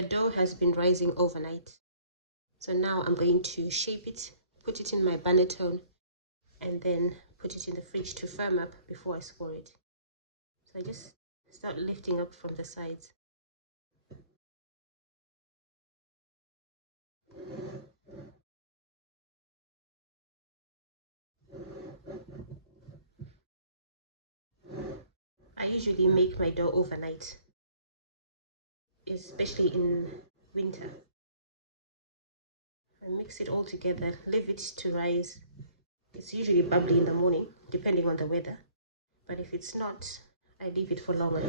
The dough has been rising overnight. So now I'm going to shape it, put it in my banetone, and then put it in the fridge to firm up before I score it. So I just start lifting up from the sides. I usually make my dough overnight, especially in winter. I mix it all together, leave it to rise. It's usually bubbly in the morning, depending on the weather. But if it's not, I leave it for longer.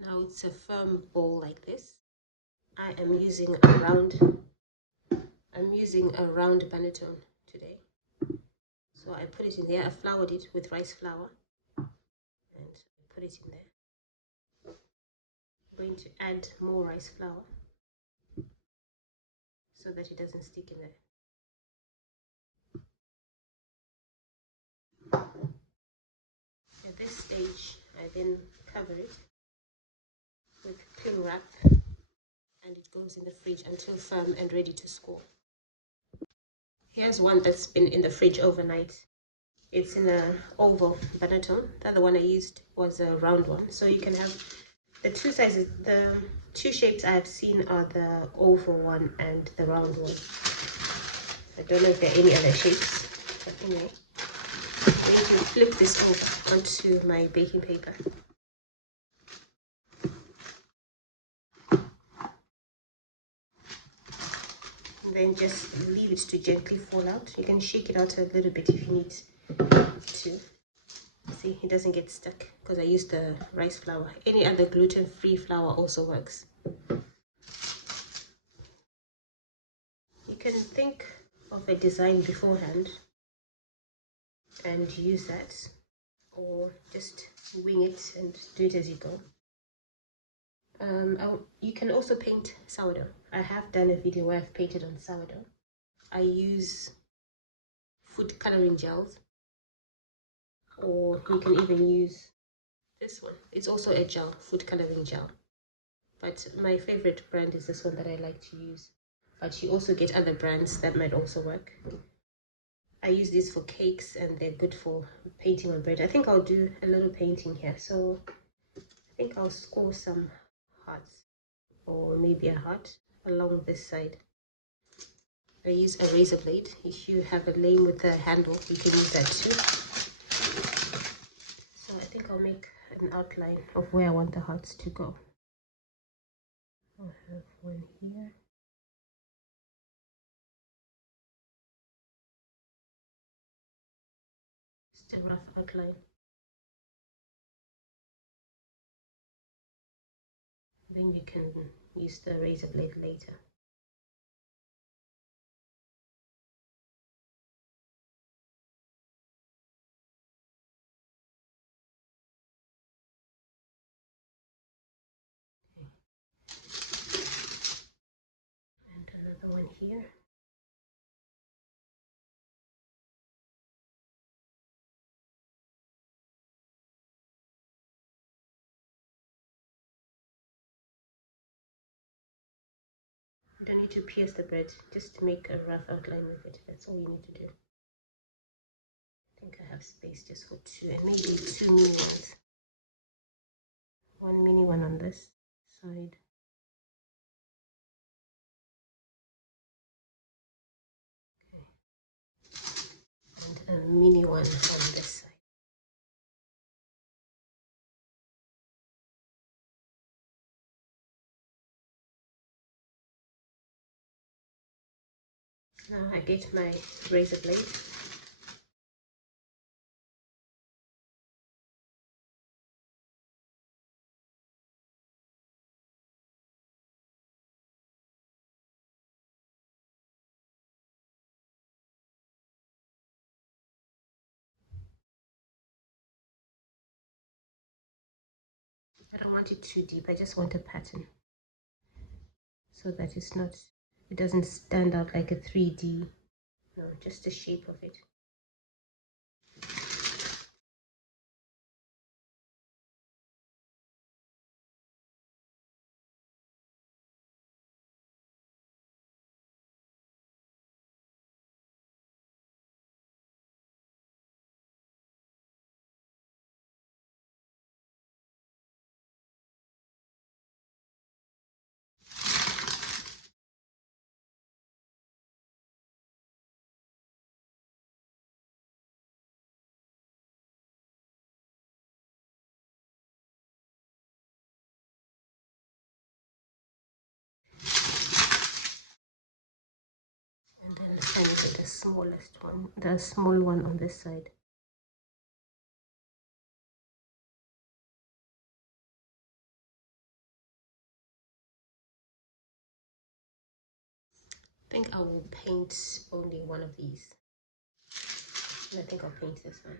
Now it's a firm ball like this. I'm using a round banetone today. So I put it in there. I floured it with rice flour and put it in there. I'm going to add more rice flour so that it doesn't stick in there. At this stage, I then cover it with cling wrap and it goes in the fridge until firm and ready to score. Here's one that's been in the fridge overnight. It's in an oval banetone. The other one I used was a round one. So you can have the two sizes. The two shapes I've seen are the oval one and the round one. I don't know if there are any other shapes, but anyway. I need to flip this over onto my baking paper. And then just leave it to gently fall out. You can shake it out a little bit if you need to. See, it doesn't get stuck because I used the rice flour. Any other gluten-free flour also works. You can think of a design beforehand and use that, or just wing it and do it as you go. You can also paint sourdough. I have done a video where I've painted on sourdough. I use food coloring gels, or you can even use this one. It's also a gel, food coloring gel. But my favorite brand is this one that I like to use. But you also get other brands that might also work. I use these for cakes and they're good for painting on bread. I think I'll do a little painting here. So I think I'll score some hearts, or maybe a heart along this side. I use a razor blade. If you have a lame with a handle, you can use that too. So I think I'll make an outline of where I want the hearts to go. I'll have one here. Just a rough outline. Then you can use the razor blade later. And another one here. You don't need to pierce the bread, just make a rough outline with it. That's all you need to do. I think I have space just for two, and maybe two mini ones. One mini one on this side. Okay. And a mini one on this side. Now I get my razor blade. I don't want it too deep. I just want a pattern so that it doesn't stand out like a 3D No, just the shape of it. And then I get the smallest one, the small one on this side. I think I will paint only one of these. And I think I'll paint this one.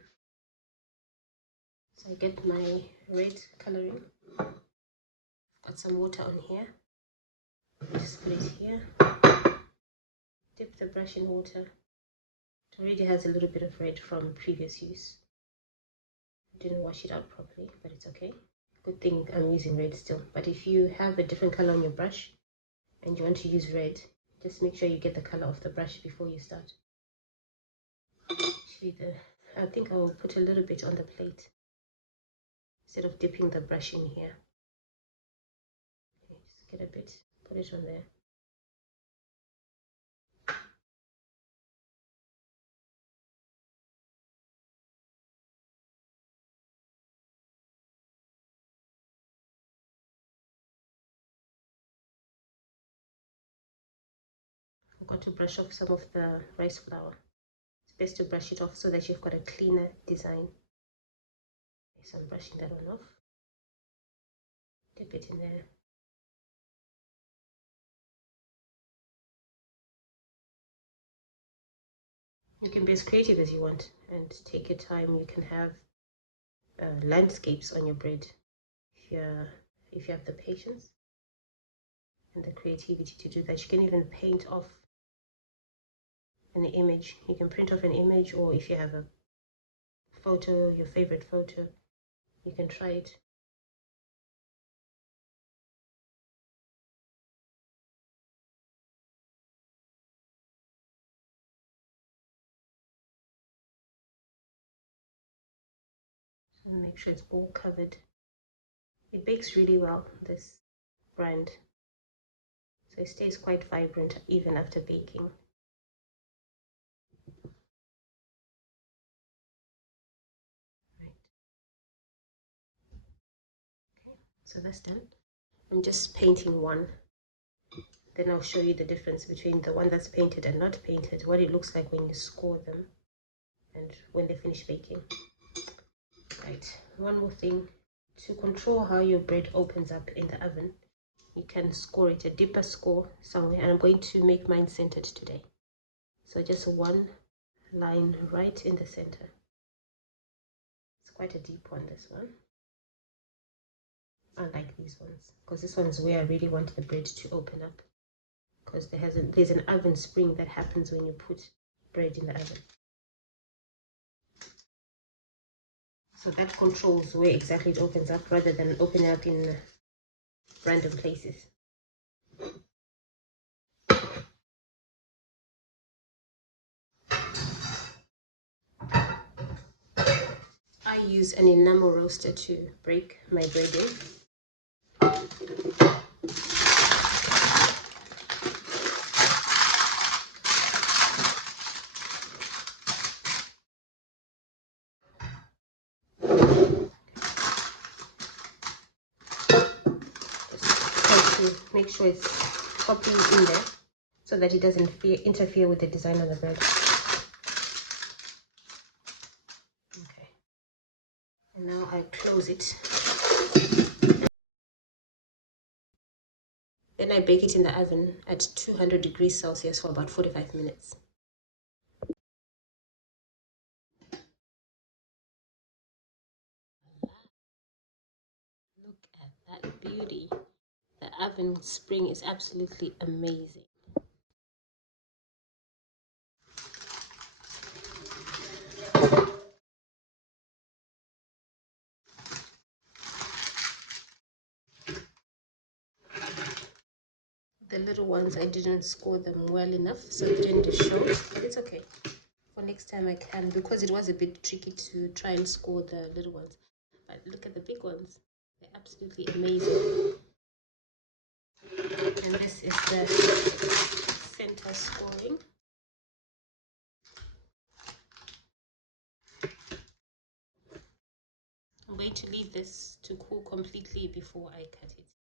So I get my red coloring. Got some water on here. Just put it here. Dip the brush in water. It already has a little bit of red from previous use. I didn't wash it out properly, but it's okay. Good thing I'm using red still. But if you have a different color on your brush and you want to use red, just make sure you get the color of the brush before you start. Actually, I think I will put a little bit on the plate instead of dipping the brush in here. Okay, just get a bit, put it on there. I've got to brush off some of the rice flour. It's best to brush it off so that you've got a cleaner design. Okay, so I'm brushing that one off. Dip it in there. You can be as creative as you want and take your time. You can have landscapes on your bread if you have the patience and the creativity to do that. You can even paint off an image. You can print off an image, or if you have a photo, your favorite photo, you can try it. So make sure it's all covered. It bakes really well, this brand, so it stays quite vibrant even after baking. Right. Okay, so that's done. I'm just painting one. Then I'll show you the difference between the one that's painted and not painted, what it looks like when you score them and when they finish baking. Right, one more thing. To control how your bread opens up in the oven, you can score it, a deeper score somewhere, and I'm going to make mine centered today. So just one line right in the center. It's quite a deep one, this one. Unlike these ones, because this one is where I really want the bread to open up, because there's an oven spring that happens when you put bread in the oven. So that controls where exactly it opens up rather than opening up in random places. I use an enamel roaster to break my bread in. To make sure it's properly in there so that it doesn't interfere with the design on the bread. Okay, and now I close it. Then I bake it in the oven at 200 degrees Celsius for about 45 minutes. Look at that beauty. The oven spring is absolutely amazing. little ones, I didn't score them well enough, so it didn't show, but it's okay. For next time I can, because it was a bit tricky to try and score the little ones. But look at the big ones. They're absolutely amazing. And this is the center scoring. I'm going to leave this to cool completely before I cut it.